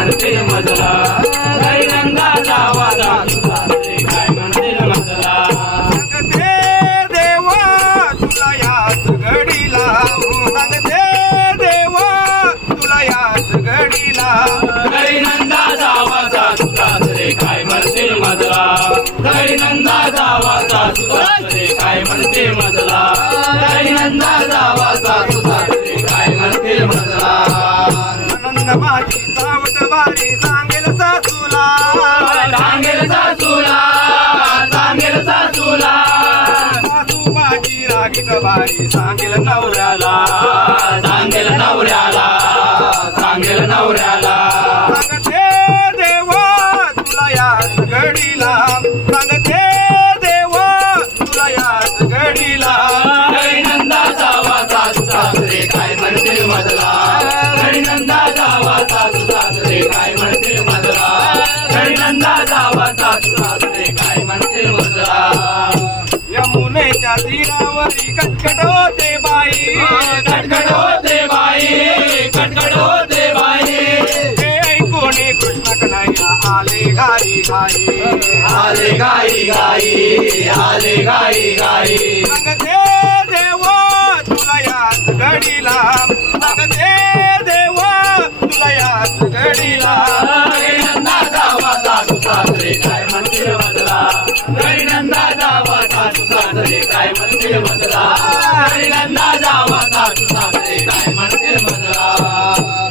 म्हणतील मजला घरी नंदा जावा सासू सासरे काय म्हणतील मजला सांगते देवा तुला याच घडीला सांगते देवा तुला याच घडीला घरी नंदा जावा सासू सासरे काय म्हणतील मजला घरी नंदा जावा सासू सासरे काय म्हणतील मजला घरी नंदा जावा सासू सासरे काय म्हणतील मजला आनंद माझी सावट बारी सांगेल सासूला सांगेल सासूला सांगेल सासूला सासू माझी रागीत बारी सांगेल नवऱ्याला सांगेल नवऱ्याला सांगेल नवऱ्याला सांगते देवा तुला याच घडीला सांगते देवा तुला याच घडीला घरी नंदा जावा सासू सासरे काय म्हणतील मजला घरी नंदा जावा सासू सासरे काय म्हणतील मजला घरी नंदा जावा सासू सासरे काय म्हणतील मजला यमुनेच्या तीरावरी कटकट होते बाई कटकट होते बाई कटकट होते बाई हे ऐकून कृष्ण कन्हैया आले घाई घाई आले गाई गाई आले गाई गाई सांगते देवा तुला याच घडीला सांगते देवा तुला याच घडीला घरी नंदा जावा सासू सासरे काय म्हणतील मजला घरी नंदा जावा सासू सासरे काय म्हणतील मजला घरी नंदा जावा सासू सासरे काय म्हणतील मजला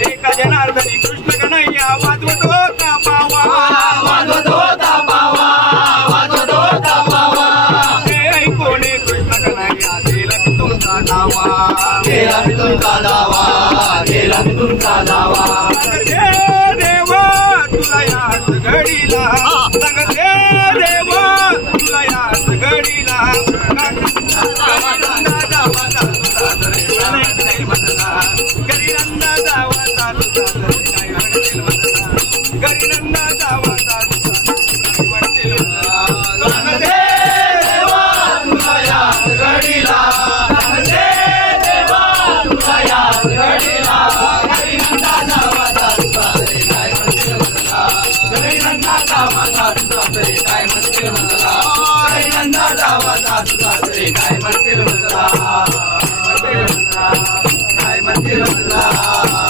एका जनार्दनी कृष्ण कन्हैया वाजवत होता पावा वाजवत होता पावा वाजवत होता पावा हे ऐकून कृष्ण कन्हैया दिला तुमचा नावा गेला मी तुमचा दावा गेला मी तुमचा दावा सांगते देवा तुला याच घडीला सांगते देवा तुला याच घडीला गरीनंदा जावा सासू सासरे काय म्हणतील मजला गरीनंदा जावा सासू सासरे काय म्हणतील मजला गरीनंदा जावा सासू सासरे काय म्हणतील मजला सांगते देवा तुला याच घडीला सांगते देवा तुला याच घडीला घरी नंदा जावा सासू सासरे काय म्हणतील मजला घरी नंदा जावा सासू सासरे काय म्हणतील मजला घरी नंदा जावा सासू सासरे काय म्हणतील मजला काय म्हणतील मजला